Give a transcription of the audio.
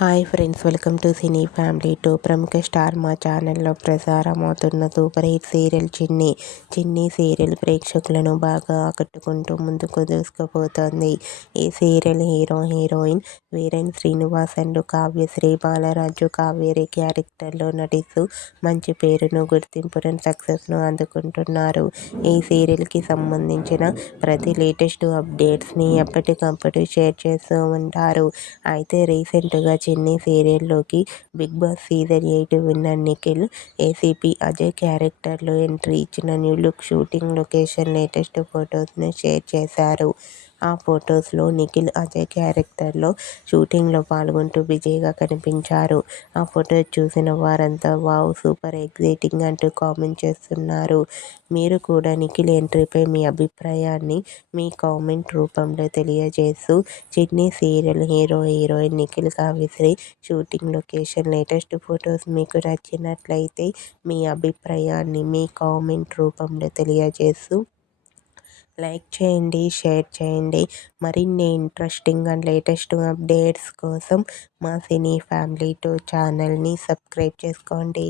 Hi friends, welcome to cine family two. ప్రముఖ star మా ఛానల్లో ప్రసారమవుతున్న సూపర్ హిట్ సీరియల్ చిన్ని సీరియల్ ప్రేక్షకులను బాగా ఆకట్టుకుంటూ ముందుకు దూసుకుపోతోంది. ఈ serial heroine Viren Srinivas and Kavyasri Balaraju Kaveri క్యారెక్టర్లో నటిస్తూ మంచి పేరును, గుర్తింపును, సక్సెస్ను అందుకుంటున్నారు. ఈ సీరియల్కి సంబంధించిన ప్రతి లేటెస్ట్ అప్డేట్స్ని ఎప్పటికప్పుడు షేర్ చేస్తూ ఉంటారు. అయితే రీసెంట్గా చిన్ని సీరియల్లోకి Bigg Boss season 8 winner Nikhil ACP Ajay క్యారెక్టర్లో ఎంట్రీ ఇచ్చిన new look shooting location latest ఫొటోస్ను షేర్ చేశారు. ఆ ఫొటోస్లో నిఖిల్ అజయ్ క్యారెక్టర్లో షూటింగ్లో పాల్గొంటూ బిజీగా కనిపించారు. ఆ ఫొటోస్ చూసిన వారంతా వావ్, సూపర్ ఎగ్జైటింగ్ అంటూ కామెంట్ చేస్తున్నారు. మీరు కూడా నిఖిల్ ఎంట్రీపై మీ అభిప్రాయాన్ని మీ కామెంట్ రూపంలో తెలియజేస్తూ చిన్ని serial heroine Nikhil Kavyasri shooting location latest photos మీకు నచ్చినట్లయితే మీ అభిప్రాయాన్ని మీ కామెంట్ రూపంలో తెలియజేస్తూ లైక్ చేయండి, షేర్ చేయండి. మరిన్ని ఇంట్రెస్టింగ్ అండ్ లేటెస్ట్ అప్డేట్స్ కోసం మా సినీ ఫ్యామిలీ టూ ఛానల్ని సబ్స్క్రైబ్ చేసుకోండి.